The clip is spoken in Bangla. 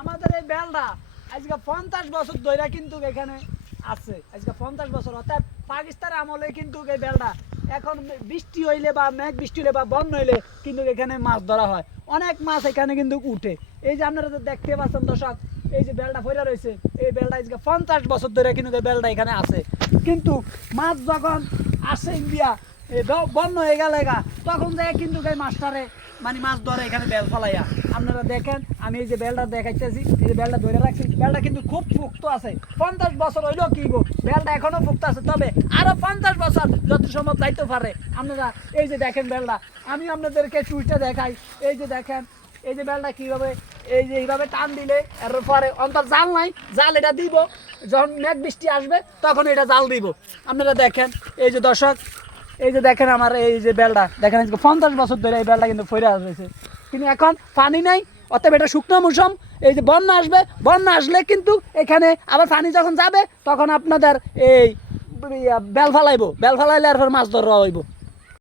আমাদের এই বেলটা আজকে 50 বছর ধরে কিন্তু এখানে আছে। আজকে 50 বছর, অর্থাৎ পাকিস্তানের আমলে কিন্তু এই বেলটা এখন বৃষ্টি হইলে বা মেঘ বৃষ্টি হইলে বা বন্যা হইলে কিন্তু এখানে মাছ ধরা হয়। অনেক মাছ এখানে কিন্তু উঠে। এই যে আপনারা তো দেখতে পাচ্ছেন দর্শক, এই যে বেলটা পড়ে রয়েছে, এই বেলটা আজকে 50 বছর ধরে কিন্তু এই বেলটা এখানে আছে। কিন্তু মাছ যখন আসে ইন্ডিয়া বন্যা হয়ে গেলে তখন যায় কিন্তু এই মাছটারে মানে মাছ ধরে এখানে বেল ফলাইয়া। আপনারা দেখেন, আমি এই যে বেলটা দেখাইতেছি, এই যে বেলটা ধরে রাখছি, বেলটা কিন্তু খুব ফুক্ত আছে। 50 বছর হইলেও কি গো, বেলটা এখনো ফুক্ত আছে। তবে আরো 50 বছর যত সম্ভব যাইতে পারে। আপনারা এই যে দেখেন বেলটা, আমি আপনাদেরকে টুইটা দেখাই। এই যে দেখেন, এই যে বেলটা কিভাবে, এই যে এইভাবে টান দিলে এর পরে অন্তর জাল নাই, জাল এটা দিব যখন মেঘ বৃষ্টি আসবে তখন এটা জাল দিব। আপনারা দেখেন, এই যে দর্শক, এই যে দেখেন আমার এই যে বেলটা দেখেন, 50 বছর ধরে এই বেলটা কিন্তু ফইরে রয়েছে। কিন্তু এখন পানি নাই, অতএব এটা শুকনো মৌসুম। এই যে বন্যা আসবে, বন্যা আসলে কিন্তু এখানে আবার পানি যখন যাবে তখন আপনাদের এই বেল ফালাইবো, বেল ফালাইলে আর মাছ ধরা হইব।